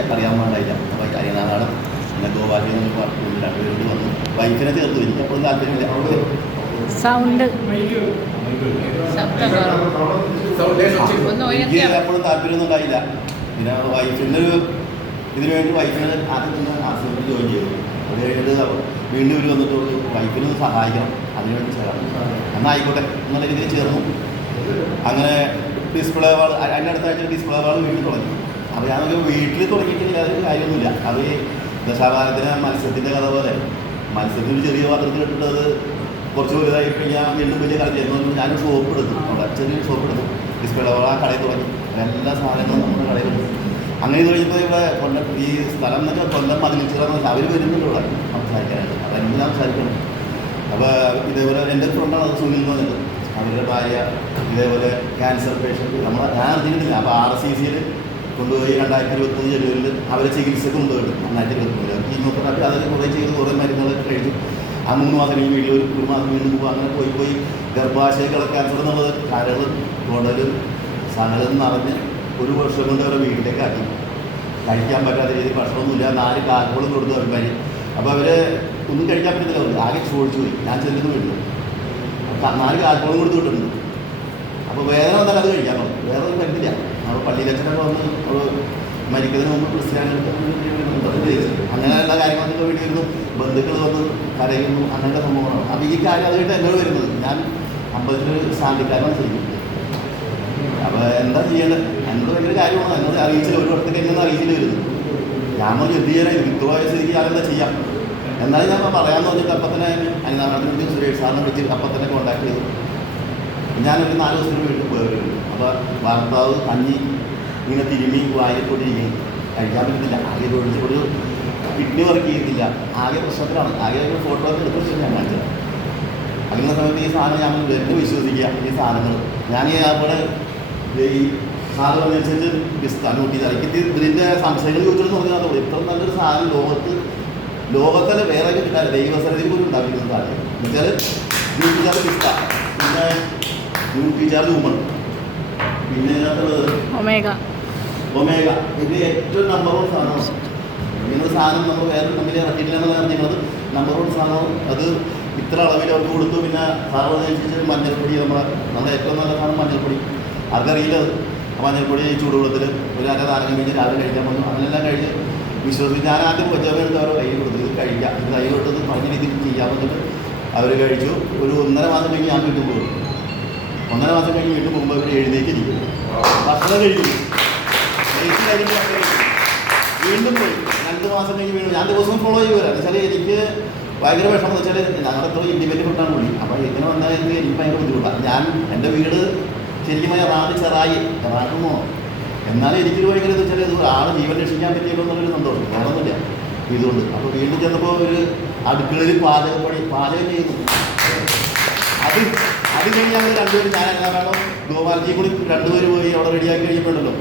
എനിക്ക് അറിയാൻ പാടില്ല. അപ്പോൾ അരിയനാടാണ് പിന്നെ ഗോപാലി രണ്ടുപേരോട് വന്നു. വൈഫിനെ ചേർത്തു. എനിക്കപ്പോഴും താല്പര്യമില്ല. സൗണ്ട് എനിക്ക് എപ്പോഴും താല്പര്യമൊന്നും ഉണ്ടായില്ല. പിന്നെ വൈഫിൻ്റെ ഒരു ഇതിനു വേണ്ടി വൈഫിന് ആദ്യം തന്നെ ആശുപത്രി ജോയിൻ ചെയ്തു. അത് കഴിഞ്ഞിട്ട് വീണ്ടും ഇവർ വന്നിട്ട് വൈഫിനൊന്ന് സഹായിക്കണം, അതിനുവേണ്ടി ചേർന്നു. എന്നായിക്കോട്ടെ എന്നുള്ള രീതിയിൽ ചേർന്നു. അങ്ങനെ ഡിസ്പ്ലേ വാൾ അതിൻ്റെ അടുത്താഴ്ച ഡിസ്പ്ലേ വാൾ വീട്ടിൽ തുടങ്ങി. അപ്പോൾ ഞാനൊരു വീട്ടിൽ തുടങ്ങിയിട്ടില്ല, അതൊരു കാര്യമൊന്നുമില്ല. അത് ഈ ദശാകാലത്തിന് മത്സ്യത്തിൻ്റെ കഥ പോലെ മത്സ്യത്തിന് ചെറിയ പാത്രത്തിൽ ഇട്ടിട്ട് അത് കുറച്ച് വലുതായി കഴിഞ്ഞാൽ വീണ്ടും വലിയ കട ചെയ്യുന്നു. ഞാനൊരു ഷോപ്പ് എടുത്തു, അവിടെ ചെറിയൊരു ഷോപ്പ് എടുത്തു. ഡിസ്പ്ലേ വാൾ ആ കടയിൽ തുടങ്ങി. എല്ലാ സാധനങ്ങളും നമ്മുടെ കടയിൽ ഉണ്ട്. അങ്ങനെ ഇത് കഴിഞ്ഞപ്പോൾ ഇവിടെ കൊല്ലം ഈ സ്ഥലം എന്നൊക്കെ കൊല്ലം മതിലിച്ചിറന്ന് അവർ വരുന്നുണ്ട് ഇവിടെ സംസാരിക്കാനായിട്ട്. അതെല്ലാം സംസാരിക്കണം. അപ്പോൾ ഇതേപോലെ എൻ്റെ ഫ്രണ്ടാണ് അത് സുനിൽ എന്ന് പറഞ്ഞിട്ട്, അവരുടെ ഭാര്യ ഇതേപോലെ ക്യാൻസർ പേഷ്യൻറ്റ് ഞാൻ അറിഞ്ഞിട്ടില്ല. അപ്പോൾ RCCയിൽ കൊണ്ടുപോയി 2023 ജനുവരിയിൽ അവരെ ചികിത്സക്ക് കൊണ്ടുപോയിട്ട് 2023 കീമോതെറാപ്പി അതൊക്കെ കുറേ ചെയ്ത് കുറേ മരുന്നുകളൊക്കെ കഴിച്ചു. ആ 3 മാസം കഴിഞ്ഞ് വീട്ടിൽ ഒരു മാസം വീണ്ടും പോകും. അങ്ങനെ പോയി ഗർഭാശയക്കുള്ള ക്യാൻസർ എന്നുള്ളത് കരളും കുടലും സകലം നിറഞ്ഞ് 1 വർഷം കൊണ്ട് അവരെ വീട്ടിലേക്ക് ആക്കി. കഴിക്കാൻ പറ്റാത്ത രീതിയിൽ ഭക്ഷണമൊന്നുമില്ല. 4 കാൽക്കോളും കൊടുത്തു അവർ പനി. അപ്പോൾ അവർ ഒന്നും കഴിക്കാൻ പറ്റത്തില്ല. അവർ ആകെ ചോദിച്ചു പോയി. ഞാൻ ചെല്ലുന്നു വീട്ടിൽ 4 കാൽക്കോളും കൊടുത്ത് വിട്ടിട്ടുണ്ട്. അപ്പോൾ വേദന വന്നാൽ അത് കഴിക്കാൻ പോകും, വേറെ ഒന്നും പറ്റില്ല. നമ്മൾ പള്ളിയിലച്ഛനൊക്കെ വന്ന് മരിക്കുന്നതിന് മുമ്പ് ക്രിസ്ത്യാനികൾക്ക് അങ്ങനെ എല്ലാ കാര്യങ്ങളൊക്കെ വേണ്ടി വരുന്നു. ബന്ധുക്കൾ വന്ന് കരയുന്നു, അങ്ങനത്തെ സംഭവങ്ങളാണ്. അപ്പോൾ ഈ കാര്യം അതുമായിട്ട് എന്നോട് വരുന്നത്. ഞാൻ അമ്പലത്തിലൊരു ശാന്തിക്കാരനാണ് ചെയ്യുന്നത്. അപ്പോൾ എന്താ ചെയ്യേണ്ടത്? എന്നോട് ഭയങ്കര കാര്യമാണ്. എന്നോട് അറിയിച്ചില്ല, ഒരു വർഷത്തേക്ക് എന്നൊന്നും അറിയിച്ചില്ല വരുന്നത്. ഞാൻ പറഞ്ഞു എന്ത് ചെയ്യാനായി വിത്തുവായ സ്ഥിതിക്ക് ഞാനെന്താ ചെയ്യാം. എന്നാലും ഞാൻ പറയാമെന്ന് പറഞ്ഞിട്ട് അപ്പം തന്നെ അനിതാമേടത്തിന് സുരേഷ് സാറിനെ വിളിച്ച് അപ്പം തന്നെ കോൺടാക്ട് ചെയ്തു. ഞാനൊരു 4 ദിവസത്തിന് വീട്ടിൽ പോയവരുണ്ട്. അപ്പോൾ ഭർത്താവ് കഞ്ഞി ഇങ്ങനെ തിരുമ്മി വായിക്കൊണ്ടിരിക്കും, കഴിക്കാൻ പറ്റുന്നില്ല. ആകെ ഒഴിച്ചൊരു കിഡ്നി വർക്ക് ചെയ്യുന്നില്ല, ആകെ പ്രശ്നത്തിലാണ്. ആകെ ഒരു ഫോട്ടോ ഒക്കെ എടുത്ത് വെച്ചാൽ ഞാൻ കാണിച്ചത്. അങ്ങനെ സമയത്ത് ഈ സാധനം ഞാൻ എന്നെ വിശ്വസിക്കുക. ഈ സാധനങ്ങൾ ഞാൻ അവിടെ ഈ സാധനം അനുസരിച്ച് നൂറ്റി തലയ്ക്ക് ഇതിൻ്റെ സംശയങ്ങൾ ചോദിച്ചിട്ട് പറഞ്ഞാൽ ഇത്ര നല്ലൊരു സാധനം ലോകത്തിലെ വേറെ കിട്ടാൻ ദൈവസരത്തിൽ പോലും ഉണ്ടാവില്ല സാധനം. എന്നുവെച്ചാൽ ന്യൂട്രിചാർജ് പിസ്ത, പിന്നെ ന്യൂട്രിചാർജ് വുമൺ, പിന്നെ ഇതിനകത്തുള്ളത് ഒമേഗ. ഇത് ഏറ്റവും നമ്പർ 1 സാധനമാണ്. ഇങ്ങനൊരു സാധനം നമ്മൾ വേറെ കമ്പനി ഇറക്കിയിട്ടില്ല എന്നാണ് പറഞ്ഞിരിക്കുന്നത്. നമ്പർ 1 സാധനവും അത് ഇത്ര അളവിൽ അവർക്ക് കൊടുത്തു. പിന്നെ സാറിനനുസരിച്ച് മഞ്ഞൾപ്പൊടി, നമ്മുടെ ഏറ്റവും നല്ല സാധനം മഞ്ഞൾപ്പൊടി. ആർക്കറിയില്ല അത്. മഞ്ഞൾപ്പൊടി ചൂടുവെള്ളത്തിൽ ഒരു അര നാരങ്ങ കഴിഞ്ഞ് രാവിലെ കഴിക്കാൻ വന്നു. അങ്ങനെല്ലാം കഴിഞ്ഞ് വിശ്വസിച്ച് ഞാൻ ആദ്യം പച്ചവ എടുത്ത് അവരെ കയ്യിൽ കൊടുത്തു. ഇത് കഴിക്കാം, ഇത് കൈ കൊടുത്തത് പറഞ്ഞ രീതിയിൽ ചെയ്യാൻ പറ്റിട്ട് അവർ കഴിച്ചു. ഒരു 1.5 മാസം കഴിഞ്ഞ് ഞാൻ വീട്ടിൽ പോകും. 1.5 മാസം കഴിഞ്ഞ് വീട്ടിൽ പോകുമ്പോൾ അവർ എഴുന്നേറ്റിരിക്കും, ഭക്ഷണം കഴിക്കുന്നു. വീണ്ടും പോയി 2 മാസം കഴിഞ്ഞ് വീണ്ടും ഞാൻ ദിവസം ഫോളോ ചെയ്യുക. എന്ന് വെച്ചാൽ എനിക്ക് ഭയങ്കര വിഷമം എന്ന് വെച്ചാൽ ഞങ്ങളെത്ര ഇൻഡിപെൻഡൻ്റ് ഫുഡാണ് കൂടി. അപ്പോൾ ഇങ്ങനെ വന്നാൽ എനിക്ക് ഭയങ്കര ബുദ്ധിമുട്ടാണ്. ഞാൻ എൻ്റെ വീട് ശരിക്കും ചെറാകുമോ എന്നാലും എനിക്കൊരു ഭയങ്കര എന്ന് വെച്ചാൽ ഇത് ആൾ ജീവൻ രക്ഷിക്കാൻ പറ്റിയല്ലോ എന്നുള്ളൊരു സന്തോഷം വേണമെന്നില്ല ഇതുകൊണ്ട്. അപ്പോൾ വീണ്ടും ചെന്നപ്പോൾ ഒരു അടുക്കളയിൽ പാചകം ചെയ്യുന്നു. അത് കഴിഞ്ഞ് ഞങ്ങൾ രണ്ടുപേരും ഞാൻ എങ്ങനെ വേണം ഗോപാൽജിയും കൂടി 2 പേര് പോയി അവിടെ റെഡിയാക്കി കഴിയുമ്പോഴല്ലോ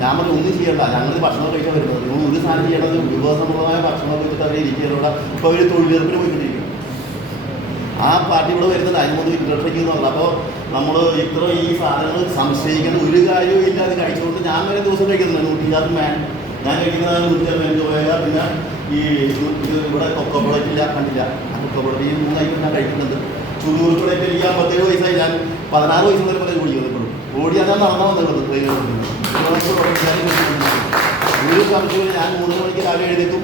ഞാൻ പറഞ്ഞു ഒന്നും ചെയ്യണ്ട, ഞങ്ങൾ ഭക്ഷണം കഴിക്കാൻ വരുന്നത് ഒരു സാധനം ചെയ്യണത് വിഭവസമൃദ്ധമായ ഭക്ഷണം വെച്ചിട്ട് അവർ ഇരിക്കുന്നതോടെ ഇപ്പോൾ അവർ തൊഴിലുറപ്പിന് പോയിക്കൊണ്ടിരിക്കും. ആ പാർട്ടി ഇവിടെ വരുന്നത് അതിന് ഇൻട്രസ്റ്റ് എന്ന് പറഞ്ഞത്. അപ്പോൾ നമ്മൾ ഇത്ര ഈ സാധനങ്ങൾ സംശയിക്കേണ്ട ഒരു കാര്യവും ഇല്ല. അത് കഴിച്ചുകൊണ്ട് ഞാൻ വരെ ദിവസം കഴിക്കുന്നുണ്ട്. 150 മാൻ ഞാൻ കഴിക്കുന്നത് 150 പോയാൽ പിന്നെ ഈ ഇവിടെ കൊക്കോ പ്രൊഡക്റ്റില്ല കണ്ടില്ല. ആ കൊക്കോ പ്രൊഡക്റ്റ് 3 ഐറ്റം ഞാൻ കഴിക്കുന്നുണ്ട്. ചുടൂർ പ്രൊഡക്റ്റ് എനിക്ക് 57 വയസ്സായി. ഞാൻ 16 വയസ്സ് മുതൽ പോലെ ഓടിയത് എപ്പോഴും ഓടിയാൽ ഞാൻ നടന്നാൽ വന്നിട്ടുള്ളത് ട്രെയിനിൽ. ഒരു സംശയവും. ഞാൻ 3 മണിക്ക് രാവിലെ എഴുന്നേക്കും,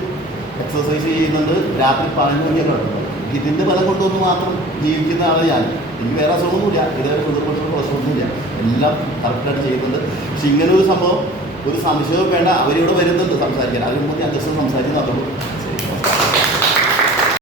എക്സസൈസ് ചെയ്യുന്നുണ്ട്, രാത്രി 11 മണിയൊക്കെ കിടക്കുന്നത്. ഇതിൻ്റെ ബലം കൊണ്ടൊന്നും മാത്രം ജീവിക്കുന്ന ആളാണ് ഞാൻ. എനിക്ക് വേറെ അസുഖമൊന്നുമില്ല, ഇതേ പ്രശ്നമൊന്നുമില്ല, എല്ലാം കറക്റ്റായിട്ട് ചെയ്യുന്നുണ്ട്. പക്ഷെ ഇങ്ങനെ ഒരു സംഭവം ഒരു സംശയവും വേണ്ട. അവരിവിടെ വരുന്നുണ്ട് സംസാരിക്കാൻ. അതിന് മുമ്പ് ഞാൻ ജസ്റ്റ് സംസാരിക്കുന്നത് അതുള്ളൂ.